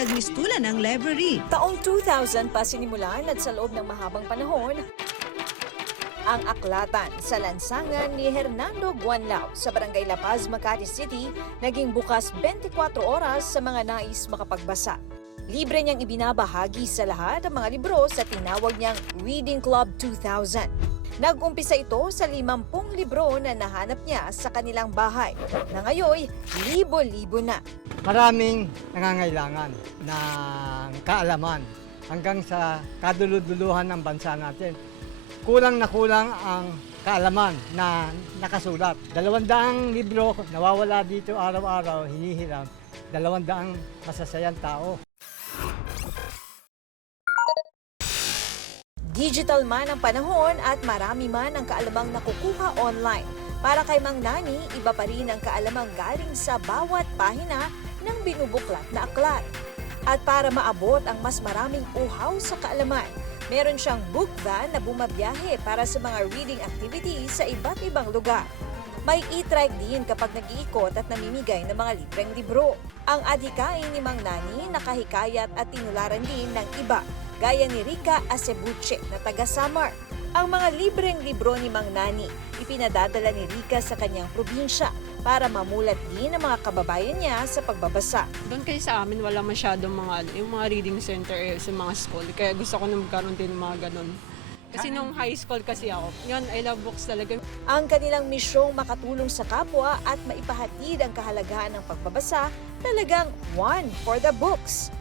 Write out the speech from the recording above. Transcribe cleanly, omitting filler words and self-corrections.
pinagmistulan ng library. Taong 2000 pa sinimulan at sa loob ng mahabang panahon, ang aklatan sa lansangan ni Hernando Guanlao sa Barangay La Paz, Makati City naging bukas 24 oras sa mga nais makapagbasa. Libre niyang ibinabahagi sa lahat ang mga libro sa tinawag niyang Reading Club 2000. Nag-umpisa ito sa 50 libro na nahanap niya sa kanilang bahay, na ngayon libo-libo na. Maraming nangangailangan ng kaalaman hanggang sa kaduluduluhan ng bansa natin. Kulang na kulang ang kaalaman na nakasulat. 200 libro nawawala dito araw-araw, hinihiram. 200 masasayang tao. Digital man ang panahon at marami man ang kaalamang nakukuha online. Para kay Mang Nani, iba pa rin ang kaalamang galing sa bawat pahina ng binubuklat na aklat. At para maabot ang mas maraming uhaw sa kaalaman, meron siyang book van na bumabiyahe para sa mga reading activities sa iba't ibang lugar. May e-trike din kapag nag-iikot at namimigay ng mga libreng libro. Ang adhikain ni Mang Nani nakahikayat at tinularan din ng iba, gaya ni Rica Acebuche na taga Samar. Ang mga libreng libro ni Mang Nani ipinadadala ni Rica sa kanyang probinsya para mamulat din ang mga kababayan niya sa pagbabasa. Doon kasi sa amin wala masyadong yung mga reading center sa mga school. Kaya gusto ko na magkaroon din ng mga ganun. Kasi nung high school kasi ako, yun, I love books talaga. Ang kanilang misyong makatulong sa kapwa at maipahatid ang kahalagahan ng pagbabasa, talagang one for the books.